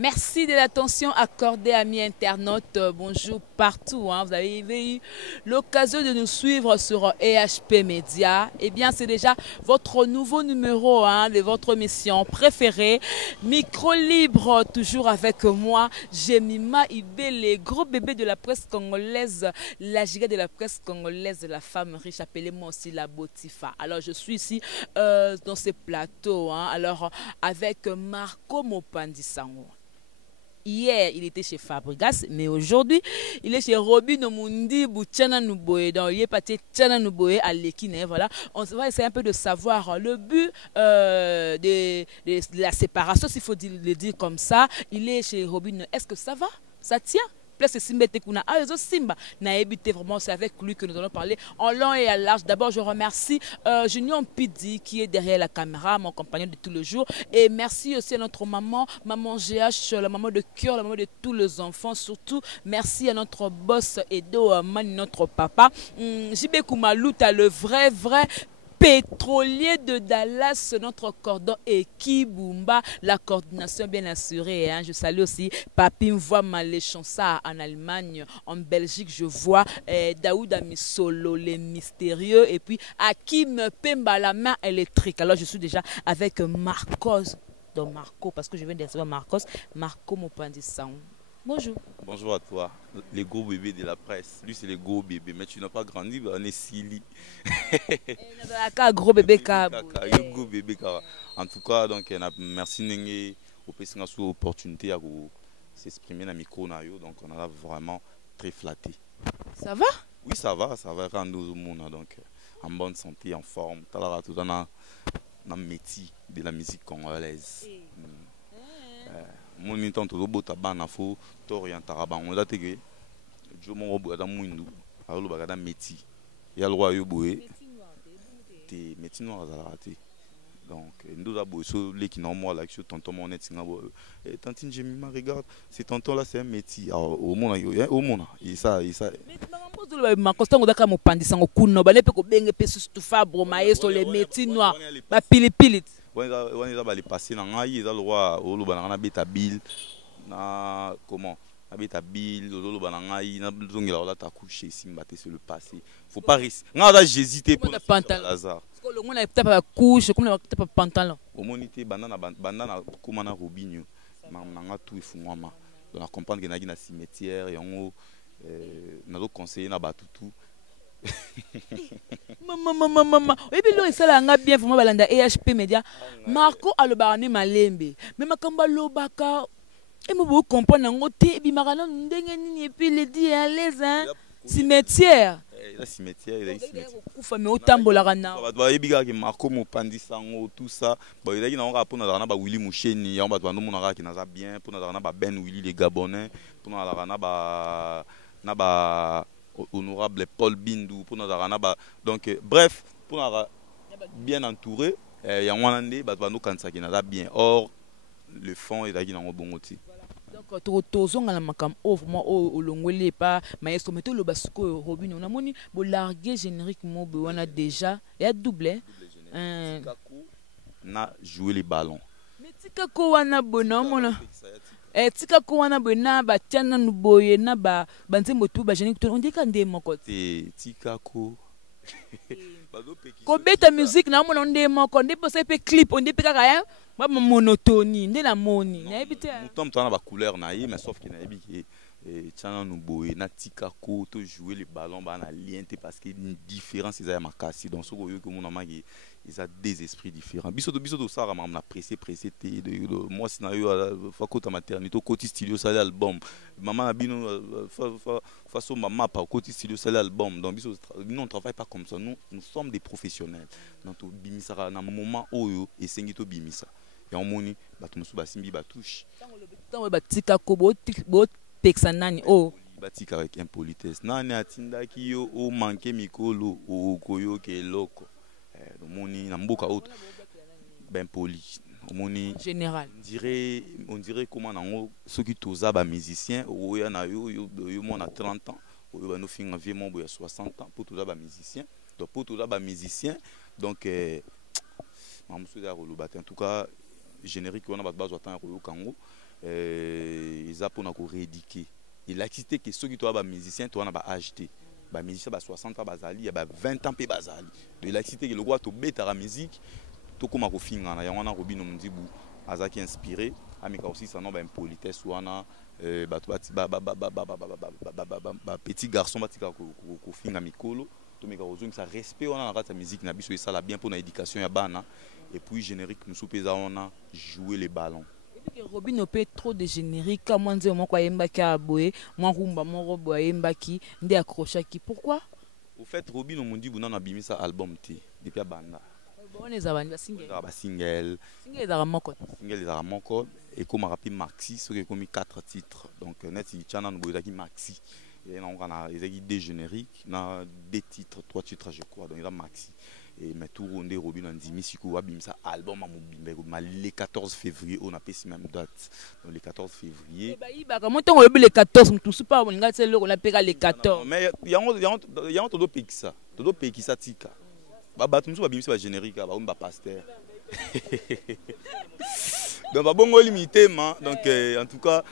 Merci de l'attention accordée, amis internautes. Bonjour partout, hein. Vous avez eu l'occasion de nous suivre sur EHP Média. Eh bien, c'est déjà votre nouveau numéro, hein, de votre émission préférée. Micro libre, toujours avec moi, Jemima Ibele, gros bébé de la presse congolaise, la giga de la presse congolaise, la femme riche, appelez-moi aussi la Botifa. Alors, je suis ici dans ce plateau, hein, alors avec Marco Mopandisango. Hier, il était chez Fabregas, mais aujourd'hui, il est chez Robin Omundi Bouchana Nuboye. Donc, il est parti Tchana Nuboye à Lekine. Voilà. On va essayer un peu de savoir le but de la séparation, s'il faut le dire comme ça. Il est chez Robin. Est-ce que ça va? Ça tient? Place Simba Tekuna. Ah, les autres Simba. Naébité, vraiment, c'est avec lui que nous allons parler en long et à large. D'abord, je remercie Junior Pidi qui est derrière la caméra, mon compagnon de tous les jours. Et merci aussi à notre maman, maman GH, la maman de cœur, la maman de tous les enfants. Surtout, merci à notre boss Edo Man, notre papa. JB Koumalouta, le vrai pétrolier de Dallas, notre cordon et Kibumba, la coordination bien assurée. Hein. Je salue aussi Papi Mvoa Maléchansa en Allemagne, en Belgique, je vois Daoud Amisolo, les mystérieux, et puis Hakim Pemba, la main électrique. Alors je suis déjà avec Marcos, donc Marco, parce que je viens de recevoir Marco Mopandisang. Bonjour. Bonjour à toi, les gros bébés de la presse. Lui, c'est les gros bébés, mais tu n'as pas grandi, on est Sili. Gros bébé, Gros bébé. En tout cas, donc, merci Nengue au PSNA sur l'opportunité de s'exprimer dans le micro. Donc, on a vraiment très flatté. Ça va? Oui, ça va rendre au monde. Donc, en bonne santé, en forme. Tu as tout dans le métier de la musique congolaise. Mon temps tout bota bana fo t'orientera ba on date que jo mon robo da muindu alors ba da métier ya loi yo boé te métier noir za raté donc nous a boé so les qui non moi là que tonton mon net singa bo tantine Jemima regarde c'est tonton là c'est un métier au monde et ça ma constant odaka mopandisa ngokuno ba lepe ko benge pe sustu fabro maestro les métiers noirs ba pili on va les passer dans ngai ils a le roi au loba na beta bill na comment na beta bill au loba na ngai na zongela la ta coucher simba te sur le passé faut pas risquer nga j'hésiter pour le hasard parce que le monde a pas couche comme pas pantalon au monité bandana comme na robinho na tout ifungwama donc comprendre que na na cimetière et en na do conseiller na batutu Maman, et puis là, ça l'a bien vraiment balanda EHP Média. Marco a le barani malembe. Mais ma kamba lobaka. Et moi, vous comprenez, on et puis marana n'dengue et puis les dit à l'aise, hein. Cimetière. La cimetière, il y a cimetière. Mais autant bolarana. Bah, ibiga qui Marco Mopandisango, tout ça. Bah, il y a qui n'ont pas pour nous avoir Willy Moucheni, on va voir nous monara qui n'a pas bien, pour nous avoir Ben Willy les Gabonais, pour nous avoir na honorable Paul Bindou pour notre arana donc bref pour nous bien entouré il y a un année bah nous quand ça qui n'a bien or le fond est là qui n'a pas bon outil donc tozonga na makam vraiment au longolé pas maestro meto lo basuko Robin on a moni bo larguer générique mo be on a déjà il y a doublé na jouer les ballons mais tikako wana bona mona tika ko wana bona ba tiana nuboye na ba banzembo tu ba générique on dit kande moko tika ko ko beta musique na mona onde moko ndi posa pe clip on dit pe kaka hein ba monotonie ndi na moni na ebite mutom tana ba couleur na yi mais sauf que na ebi et tiana nuboye na tika ko to jouer les ballons ba na lien parce que une différence ils a makasi donc ce que mon amagi ils ont des esprits différents. Biso de ça, on a pressé moi scénario fa côté maternité côté studio ça l'album. Maman a bino façon maman pas côté studio ça l'album. Donc biso nous on travaille pas comme ça. Nous sommes des professionnels. Donc bimisa na moment oyo et sengito bimisa. Et on moni ba to musu ba simbi ba touche. Tant ba tika ko bo peksa nani oh batika avec impolitesse. Nani atinda ki yo o manquer mikolo o koyo ke loko. Moni namboka autre ben poli moni général on dirait comment nango soki toza ba musicien oya na yo mona 30 ans oyo ba no finga vie mon boya 60 ans pour toza ba musicien donc pour toza ba musicien donc mamusu ya rolobata en tout cas générique on a ba besoin temps royo kango ils ont pour rééduquer. Et l'activité que ceux qui sont des musiciens, tu as acheté. Les musiciens, 60 ans, il y a 20 ans, de l'activité que le roi te bête à la musique, tu comme un film, il y a un Robin Mundibou, Azaki inspiré, Amika aussi, ça n'a pas impolitesse, ou un petit garçon, qui film à Mikolo, ça respect, on a la musique, ça l'a bien pour l'éducation, et puis générique, nous on a joué les ballons. Robin ne peut trop de générique comme on dit moi quoi yembaki aboye moi rumba moro boye yembaki ndé accrocha qui pourquoi au fait Robin on dit buna na bimisa album t depuis banda bon les abandi single single za moko single za moko et comme rappelé maxi ce qui comme 4 titres donc net il chana no qui maxi et on a les deux génériques na deux titres 3 titres je crois donc il a maxi. Et mais tout rondé Robin on dit Missiko Abimsa album à le 14 février on a passé même date donc le 14 février comment on le 14 tout super on a c'est on a payé le 14 mais il y a tout pays qui ça tika ba tout Abimsa générique ba on ba pasteur donc ba bongo limité donc en tout cas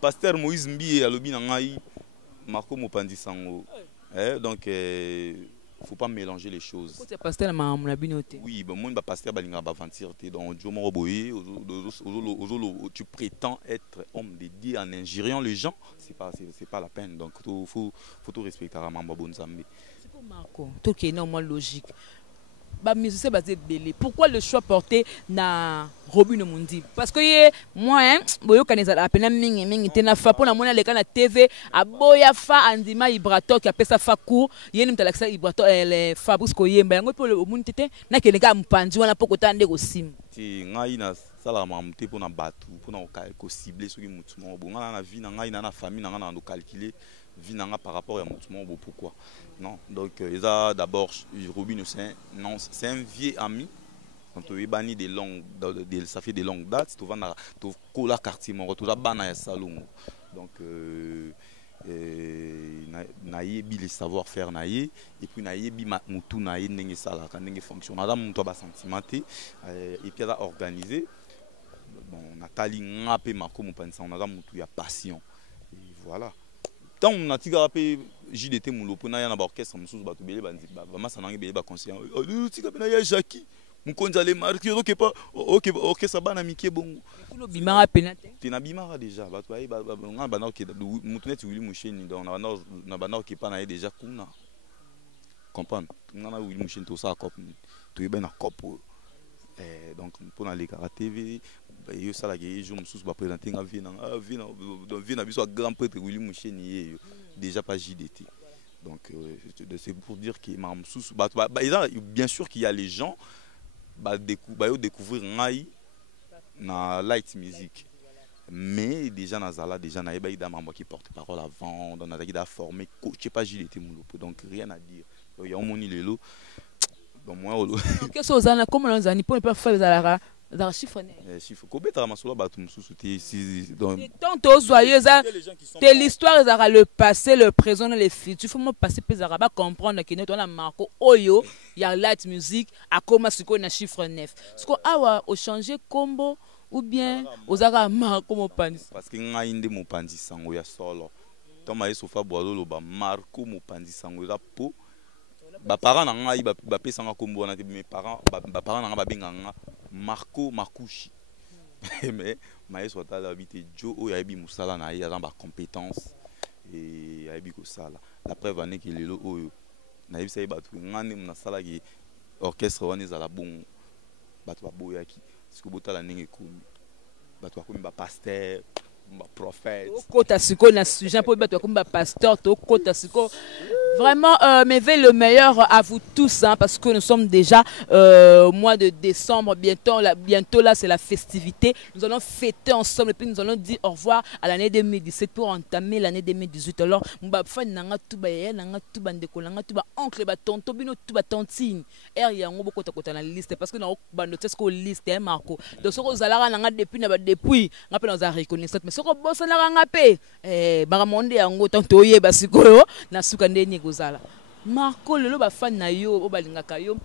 pasteur Moïse Mbi a lobi na ngai Marco Mopandi Sango donc faut pas mélanger les choses. C'est pasteur ma binoté. Oui, ben moi pasteur balinga ba aventure donc Dieu m'a boyé tu prétends être homme de Dieu en injuriant les gens, c'est pas la peine donc faut tout respecter à Mamba Bonzambe. C'est pour Marco, tout qui est normalement logique. Bah musicien basé belé. Pourquoi le choix porté na Robin Mundi? Parce que moi boyo kaneza apena mingi tena fa pona mona leka na TV aboya fa andima ibrato qui appelle ça fa court yeni mtalakisa ibrato le Fabrice Koyemba yango po le mundi tete na keleka mpanzi wana poko tande ko sim. Ti ngai na sala mamte pona batu pona ko cibler soki mutu mo bonga na vie na ngai na famille na nga na calculer vie na nga par rapport à mutu mo pourquoi? Non, donc d'abord Robin c'est un vieux ami. Quand tu es banni ça fait des longues dates. Tu vas dans la quartier, tu vas banni à salon. Donc naïebi les savoir-faire naïe et puis naïebi mutu naïe n'engue sala quand n'engue fonctionne. Madame mutu ba sentimenté et puis a organisé. Bon, Nathalie Ngapé Marco Mopanisa, on a mutu ya passion. Et voilà. Tant on a tigapé JDT Moulopo na ya na orchestre mususu batu belé bandi ba ça na belé ba conseiller tigapé na ya Jackie mukonza le marque OK pas OK orchestre bana miké bongo kulo bimara penate tena bimara déjà batu ay ba bana OK mutunet wili musheni donc na bana OK pas na déjà kuna comprendre na wili musheni to ça cop to yeba na cop donc pour na les TV yo sala ke jo mususu ba présenter nga vie na biso grand prêtre Willy Moucheni déjà pas JDT donc c'est pour dire que mususu bien sûr qu'il y a les gens découvrir ngai na light music mais déjà nazala déjà na eba ida mambo qui porte parole avant on a da formé coach pas JDT Moulopo donc rien à dire donc il y a moni lelo donc moi qu'est-ce que ça comment on zani pour ne pas faire la dans chiffre chiffre kobeta masolo batu mususu te donc tant joyeux de l'histoire ezara le passé le présent et le futur faut me passer pesara ba comprendre que notre on a Marco Oyo il y a light music à comment siko na chiffre 9 ce qu'on a au changer combo ou bien ozara Marco Mopanzi parce que ngai nde Mopanzi sango ya solo to ma sofa boalo ba Marco Mopanzi sango za po ba parents na ngai ba pesa nga kombo na mes parents ba parents na nga ba benga nga Marco Marcouchi mais maestro tala habité Joe o yabi musala na ya ba compétence et yabi ko sala la preuve année que lelo oyo na yebisa batu ngane na sala ki orchestre wana za la bon batu ba boyaki parce que botala ndenge komi batu ba komi ba pasteur ba prophète kota siko na sujet pour batu ba komi ba pasteur to kota siko. Vraiment, mes vœux le meilleur à vous tous, hein, parce que nous sommes déjà mois de décembre, bientôt là c'est la festivité. Nous allons fêter ensemble et puis nous allons dire au revoir à l'année 2017 pour entamer l'année 2018. Alors, mba fa nanga tuba ya nanga tuba ndeko nanga tuba oncle ba tonto bino tuba tontine. Yango boko ta na liste parce que na ba notes ko liste hein Marco. Donc soko zalara nanga depuis na ba depuis ngape na za reconnaissance mais soko bossa na nga pe ba monde yango tonto yeba sikoyo na suka ndeni gozala Marco lelo ba fan na yo o balingaka yo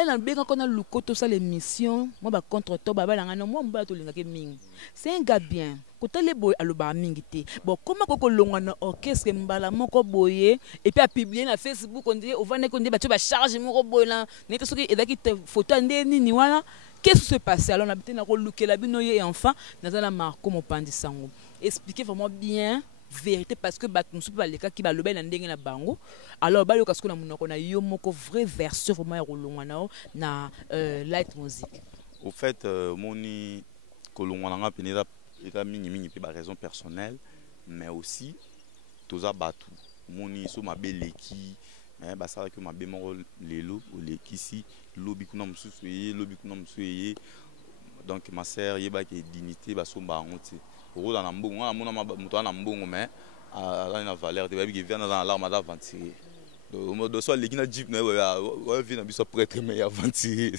elle a bien quand on a le côté ça l'émission moi ba contre toi baba langa moi mba to linga ke mingi c'est un gars bien côté les boy aloba mingi te bon comment ko longa na orchestre mbala moko boye et puis a publier na Facebook on dit on va ne ko dit ba tu ba charge moko boye là n'était ce qui et daki photo ande nini wala qu'est-ce qui se passe alors on habite na ko lukela bino ye enfant dans la marco mo pandi sango expliquer vraiment bien vérité parce que bato pas les cas qui ba lobe na ndenge na bango alors ba yo parce que na monoko na yo moko vraie version vraiment ya kolongwa nao na light music au fait moni kolongwa nga peneza eta mingi pe ba raison personnelle mais aussi toza batu moni so mabeleki ba sala que mabe moko lelo olekisi lobi kuna mususu ye lobi kuna mususu ye donc ma sœur yeba ke dignité ba somba ngote rôle na mbongo na mona muto na mbongo mais a na valeur de ba bi vient dans la larme d'aventure donc soit les gina jeep na wa vie na biso prêtre mais aventure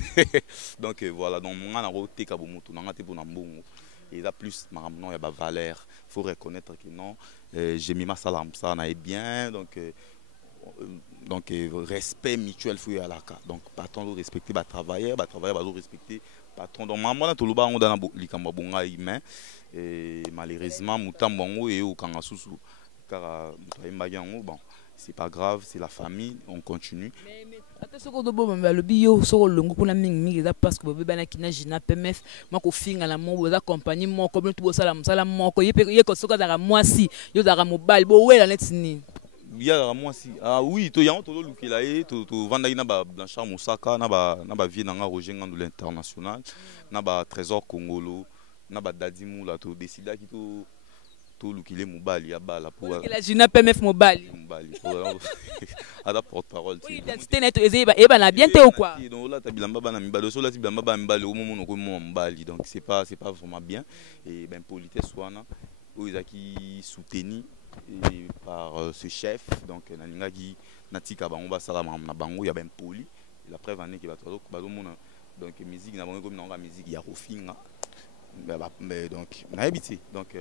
donc voilà donc nga na rote ka bomuto na ngate pona mbongo et là plus non il y a ba valeur faut reconnaître que non j'ai mis ma salam ça na est bien donc respect mutuel faut y aller donc patron doit respecter ba travailleur doit respecter patron donc maman to loba on dans likamba bonga humain et malheureusement mutambo ngo et au kanga susu car mutaimbagango bon c'est pas grave c'est la famille on continue mais attention ko do bo mamba lo biyo so longo kuna mingi za parce que bobe bana kina jina PMF mako finga la mo boza compagnie moko bien to bosala musala moko ye ko soka za mwasi yo za mobile bo wela netini ya moi si ah oui to yango to lukela e to vanda ina ba Blanchard Moussaka na ba vie na nga Roger Ngandou l'international na ba Trésor Congolo na ba Dadi Moula to décida ki to lukile mobali ya bala pour la jina PMF mobali ada porte-parole oui identité net eba na bien te ou quoi donc là ta bilamba bana mibali so là ti bilamba ba mibali au moment ko mo mobali donc c'est pas vraiment bien et ben politesse wana o ezaki soutenu et par ce chef donc nalinga qui natika bango ba sala na bango ya ben poli la preuve année qui va trop bazomona donc musique na bango comme na musique ya rofinga mais donc na habité donc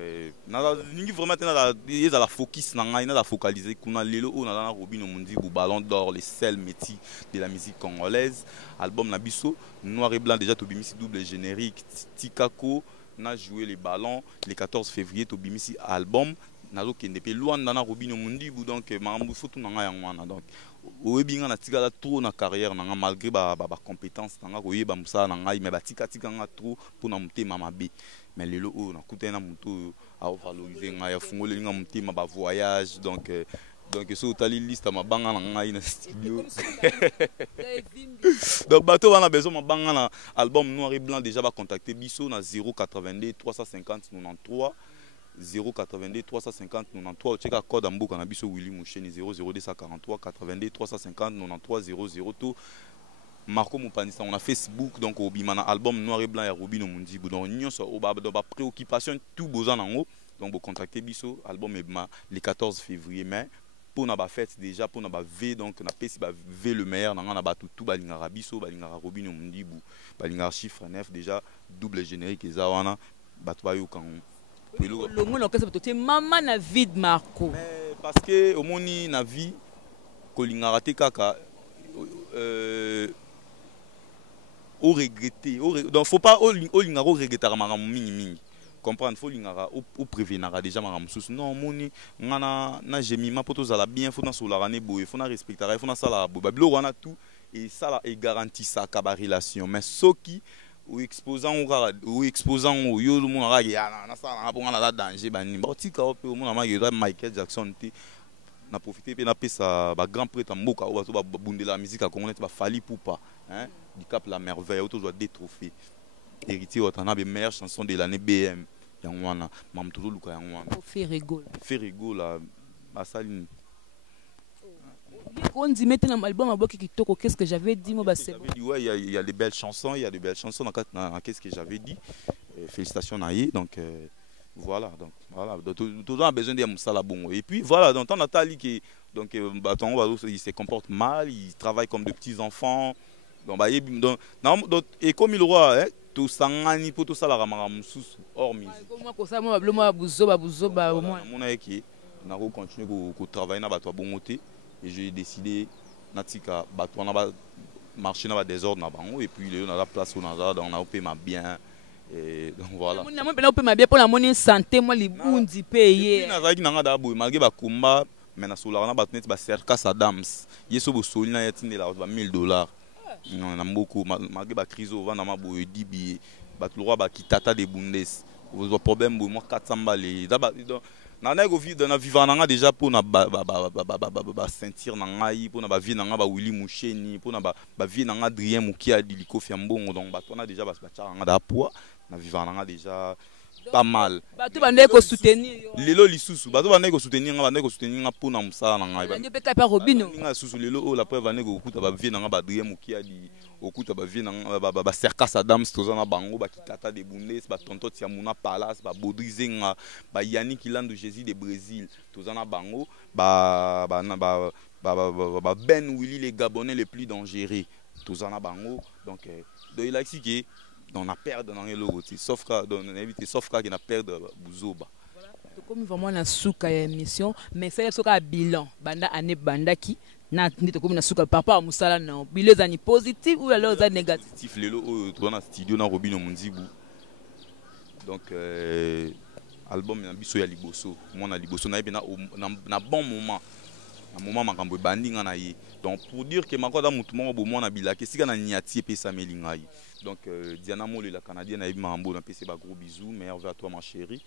na ningi vraiment na la focus na ngai na la focaliser kuna lelo o na Robino Mundi bu ballon d'or les seuls métiers de la musique congolaise album na biso noir et blanc déjà to bimisi double générique Tikako na joué les ballons le 14 février to bimisi album nazo kende pe Luanda na Robino Mundi donc mambu fotu na nga yangwana donc oyebinga na tika trop na carrière na nga malgré ba compétence na nga koyeba musala na ngai mais ba tika nga trop pour na mutema mabe mais lelo o na kutena mutu a valoriser nga ya fungole nga mutema ba voyage donc so tali liste mabanga na ngai na studio donc bato wana besoin mabanga na album noir et blanc déjà ba contacter biso na 082 350 93 082 350 93 check code en boucle na biso Willy Moucheni 00243 82 350 93 00 tout Marco Moupanisa on a Facebook donc au bimana album noir et blanc ya Robino Mundi donc nyonso o ba préoccupation tout besoin nango donc vous contacter biso album le 14 février mais pour na ba fête déjà pour na ba V donc na pesi ba V le meilleur na ba tout balingara biso balingara Robino Mundi balingara chiffre 9 déjà double générique eza wana bato ba yo kan le monde en question maman na vie de Marco parce que au moni na vie kolingara te kaka au regretter donc faut pas au lingara regretter maram mingi comprendre faut lingara au prévenir déjà maram sous non moni ngana na jemima poto za la bien faut na solara ne boye faut na respecter faut na sala bo babilo wana tout et ça là et garantit ça ka ba relation mais soki ou exposant ou yo le monde ya na ça na bonga na danger bani ba tika o pe o monde ma Michael Jackson te na profiter pe na pesa ba grand prêtre mboka o ba bundela la musique a congolaise ba fali poupa hein du Cap la merveille auto doit des trophées héritier otana be meilleure chanson de l'année BM yangwana mam todo luka yangwana fait rigole la saline. On dit maintenant dans l'album qu'est-ce que j'avais dit moi ouais il y a des belles chansons dans qu'est-ce que j'avais dit félicitations Naïe donc voilà tout a besoin de ça la bon et puis voilà donc Nathalie qui donc il se comporte mal il travaille comme de petits enfants donc et comme il aura tout sangani pour tout ça la ramara sous hors mise moi buzoba mon qui na continuer ko travailler na bato bongoté et j'ai décidé natika bato na marché na désordre na bango et puis on a la place où on a donc on a payé ma bien et donc voilà on a payé ma bien pour la monnaie santé moi les bundi payer na zaki nanga da boy malgré ba combat mais na solar na ba net ba Cercas Adams yeso bo solina ya tindela ba $1000 non na mboko malgré ba crise au vent na maboy dibi ba le roi ba kitata de bundes le problème boy moi 400 balles da ba na nego vie na vivre nanga déjà pour na ba sentir nanga pour na ba vie nanga ba Willy Moucheni pour na ba vie nanga Adrien Mukia diliko fiambongo donc ba tona déjà ba tchanga da poids na vivre nanga déjà pas mal. Bato bande ko soutenir. Lelo lisusu, bato bande ko soutenir nga bande ko soutenir nga pour na musala na ngai. Bande pe ka pa Robino. Nga susu lelo o la preuve bande ko kuta ba vie nga ba Adrien Mukia di okuta ba vie nga ba Cercas Adams tozana bango ba kitata de Bundes ba tonto tia muna palace ba Bodrize nga ba Yannick Ilando Jésus de Brésil tozana bango ba Ben Willy les Gabonais les plus dangereux tozana bango donc il a expliqué on a perdu dans les logos sauf que dans éviter sauf qu'il a perdu Bouzoba comme vraiment na souka ya émission mais c'est souka bilan banda année banda qui na ndito comme na souka papa musala na bilan zani positif ou alors zani négatif lelo to na studio na Robino Munzibu donc album na biso ya liboso moi na liboso na na bon moment un moment makambo bandi nga na ye donc pour dire que makoda mutu mo bo mona bilaki sika na niati pe sameli ngai donc Diana Mole la canadienne a eu mambo na PC ba gros bisous meilleur à toi ma chérie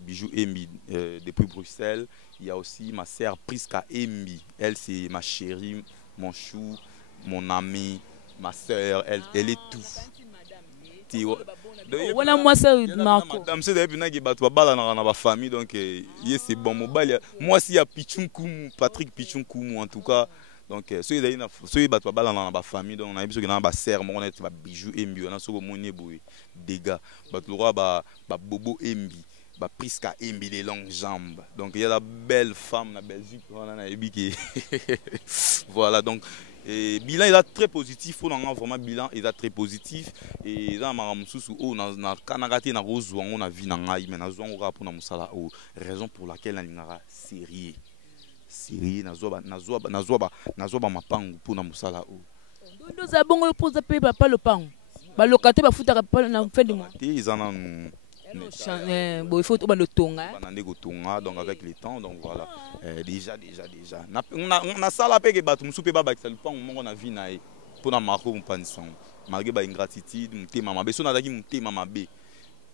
bijou Embi depuis Bruxelles il y a aussi ma sœur Priska Embi elle c'est ma chérie mon chou mon amie ma sœur elle est tout voilà moi ça Marco madame c'est depuis na ki bato bala na ba famille donc c'est bon mobile moi si ya Pichunkumu Patrick Pichunkumu en tout cas donc ceux qui ceux bato bala na ba famille donc on a biso que na ba serre mon on ba bijou Embi on a so moni boy dégâts bato le roi ba Bobo Embi ba Priska Embi les longues jambes donc il y a la belle femme la Belgique on a ebi qui voilà donc et bilan il est très positif on a vraiment bilan il est très positif et dans ma mususu o na kanagati na rozo on a vu na ngai mais na zo on pour na musala o raison pour laquelle na ngara sérieux na zo ba mapangu pour na musala o ndo za bongo pour za pe papa le pangu ba locataire ba futa pa na fin du mois ils en bon il faut tout le tonga donc avec le temps donc voilà déjà na sala pe ke batu musupe ba bakisa le pangu mongo na vie na e pour na marco mpanison malgré ba ingratitude mutema mabe so na daki mutema mabe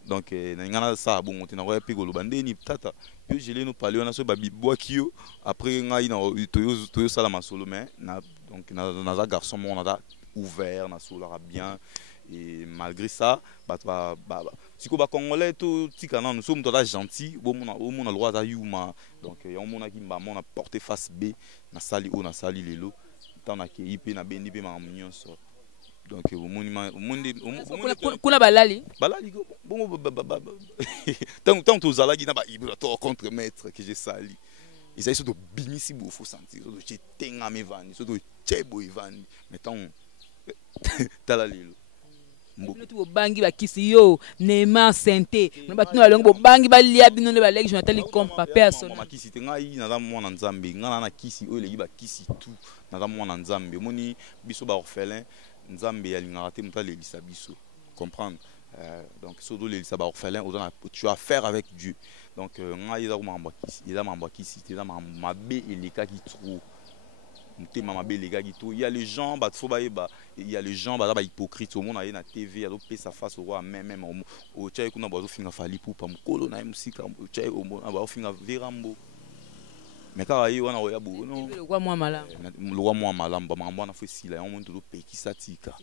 donc na ngana sa bongo te na ko pe ko lobande ni tata yo gelé no palio na so ba bibwaki yo après ngai na toyo sala masolo mais na donc na za garçon mon na ouvert na solara bien et malgré ça si ko ba congolais tout tikana nous sommes toda gentil bon on a le droit à yuma donc on mona ki mbama on a porté face B na sali o na sali lelo tant na ki IP na bendi pe ma nyonso donc au monde kuna balali bon tant to zala ki na ba ibra to contre maître que j'ai sali ils ont surtout bimisi bo faut sentir surtout j'ai tenga me vandi surtout chebo ivandi mais tant tala lelo mbo bangi bakisi yo Neymar Santé no batino balongo bo bangi balia bino ne baleki Jonathan comme papa personnel makisi te ngai na mwana nzambe ngana na kisi oyo leki bakisi tout na mwana nzambe moni biso ba orphelin nzambe ya lingara te muta lelisa biso comprendre donc sodo lelisa ba orphelin tu as affaire avec Dieu donc ngai za mamba kisi te za mabe eleka ki trop il y a les gens il y a les gens hypocrites au monde na TV ado pesa face au roi même au tchai kuna bazo finga fali pupa mukolo na musika au tchai au monde ba finga verambo mais quand ayi wana oya bo non le roi moi malam ba mambo na fosila on monde to pekisa tika.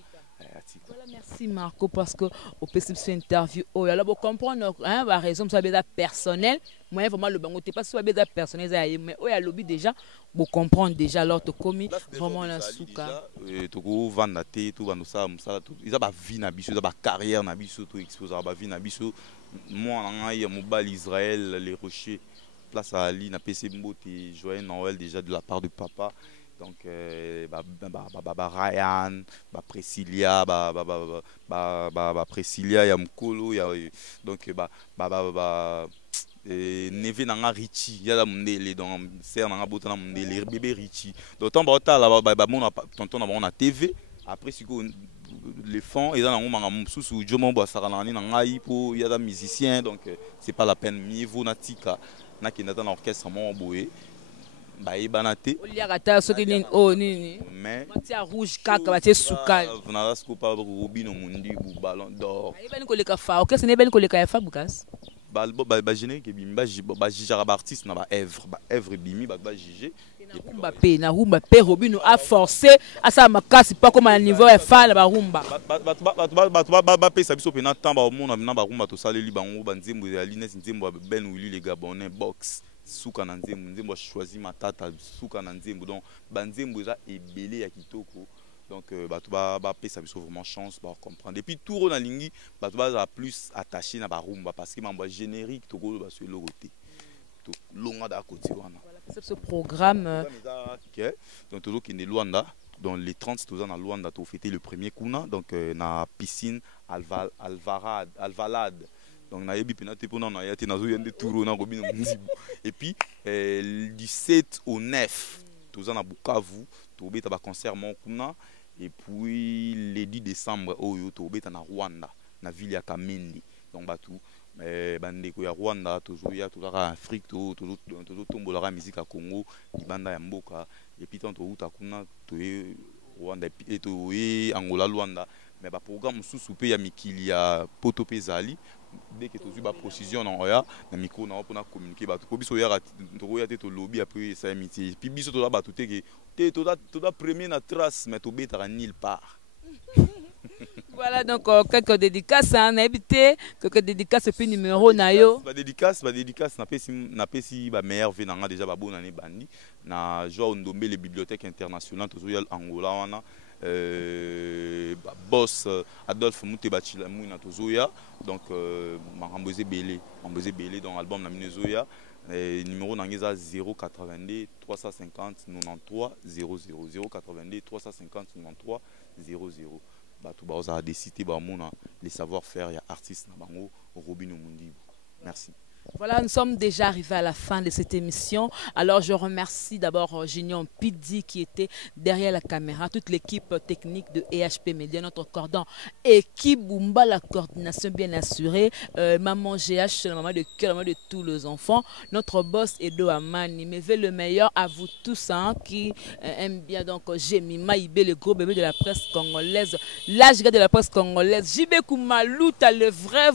Voilà, merci Marco parce que au possible cette interview oh là pour comprendre hein la raison ça bien personnel moi vraiment le bango t'es pas soit bien personnel mais oh ya lobby déjà pour comprendre déjà alors to commis vraiment la souka to go vendre té tout vendre ça tout ils a ba vie na biso ils a ba carrière na biso tout exposer ba vie na biso moi na ya mobile Israël les rochers place à Ali na PC Mbote joyeux Noël déjà de la part de papa. Donc Ryan, Priscilla, Priscilla, ya mukolo ya donc neve nanga Richie ya la mundele donc ser nanga botana mundele bébé Richie d'autant ba la mona tonton na TV après si les fonds ils ont un sous Jomo Bossarani nangai pour il y a des musiciens donc c'est pas la peine mieux vaut natika na qui dans l'orchestre mon boé ba ibanate oliagata soki nini oh nini mais matia rouge kaka batie suka na scopa Robino Mundi bu ballon d'or ayebani koleka fa orchestre ne bani koleka ya fa bukas ba générique que bimba ba jijara ba artiste na ba œuvre bimi ba juger na rumba pe Robino a forcé à sa makasi pas comme à niveau ya fa la ba rumba ba pesa biso pe na temps ba mona na ba rumba to saleli bango ba nzembo ya Lines nzembo Ben Willy les Gabonais box suka na nzembo choisi matata suka na nzembo donc ba nzembo za ebele ya kitoko donc ba pesa biso vraiment chance ba comprendre et puis tout na lingi ba plus attaché na ba rumba parce que mambo générique to ko ba sur le côté to longa da côté wana ce programme donc toujours qui est Luanda dans les 30 ans à Luanda to fêter le premier kuna donc na piscine Alvalade donc na yebi penate pour na yate na zo yende touro na Robino Mundi et puis du 7 au 9 tous na Bukavu to beta ba concert mon kuna et puis le 10 décembre oyo to beta na Rwanda na ville ya Kamindi donc batou bandeko ya Rwanda toujours ya toujours Afrique toujours tombola la musique à Congo libanda ya mboka et puis tant to uta kuna to Rwanda et to Angola Luanda mais ba programme sous pe ya mikili ya poto pezali dès que tu as précision en oya na micro na pour communiquer ba to biso ya to ya te lobby après ça amitié puis biso to ba to te to premier na trace mais to beta nulle part. Voilà donc quelques dédicaces on a évité quelques dédicaces puis numéro na yo ba dédicace na pesi ba meilleur venanga déjà ba bonne année bandi na Joao Ndombe les bibliothèques internationales to ya Angola wana boss Adolphe Moutebachila Mouina Tozoya donc Marambozé Belé donc album na Minezoya numéro nangeza 082 350 93 00 082 350 93 00 tout baza décider ba mona les savoir-faire ya artiste na bango Robino Mundi. Merci. Voilà, nous sommes déjà arrivés à la fin de cette émission. Alors, je remercie d'abord Junior Pidi qui était derrière la caméra, toute l'équipe technique de EHP Media, notre cordon équipe Bumba, la coordination bien assurée, maman GH, la maman de cœur, la maman de tous les enfants, notre boss Edo Amani. Mais le meilleur à vous tous hein, qui aiment bien donc Jemima Ibé, le gros bébé de la presse congolaise, l'âge de la presse congolaise, JB Koumalouta, le vrai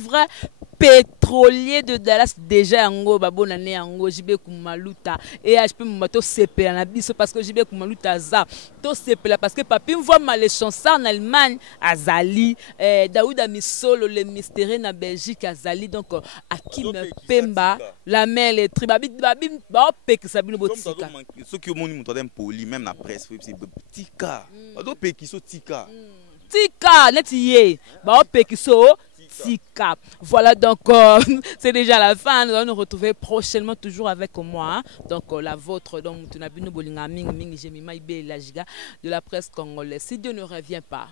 pétrolier de Dallas déjà ango babonane ango JB Koumalouta et HP Mumato CP en abisso parce que JB Koumalouta za to CP là parce que papi me voit mal les chansons en Allemagne Azali Daouda Misolo le mystère na Belgique Azali donc Akim Pemba la mère les tribabi babi ba peki sabino botika ceux qui ont moni muto dem poli même na presse c'est tika do peki so tika netiye ba peki so tika. Voilà donc c'est déjà la fin. Nous allons nous retrouver prochainement toujours avec moi. Hein. Donc la vôtre donc Tunabino Bolinga Ming Ming Jemima Ibe la Giga de la presse congolaise. Si Dieu ne revient pas.